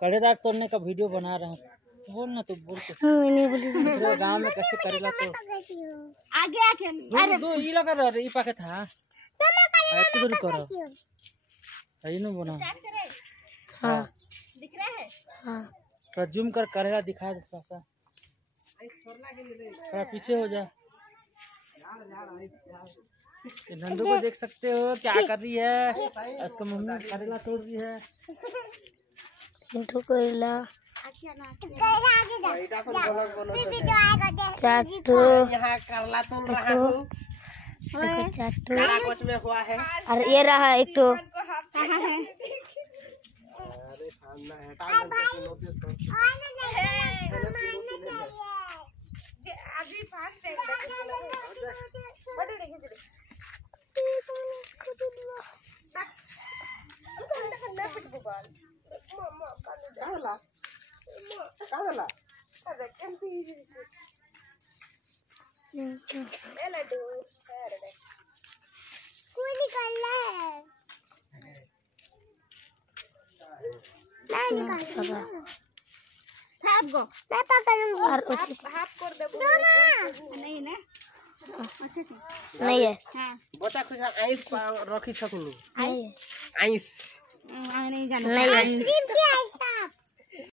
करेला तोड़ने का वीडियो बना रहे हैं। बोल ना, तू बोल के नहीं बोली पूरे गांव में कैसे करेला तो आगे आके अरे दो ई लगा रहा ई पाके था ऐसे दूर करो सही नहीं बना। हाँ दिख रहा है। हाँ थोड़ा जूम कर करेला दिखा दे थोड़ा सा, थोड़ा पीछे हो जा। ये नंदू को देख सकते हो क्या कर रही है, उसका मम्मी करेला तोड़ रही है। पिंटू करेला चाटू यहाँ करला तोड़ रहा हूँ। चाटू काराकोच में हुआ है। और ये रहा एक तो अभी फास्ट नहीं ना नहीं है बच्चा कुछ आइस रखी सकूँ नहीं है आइस नहीं जाना नहीं है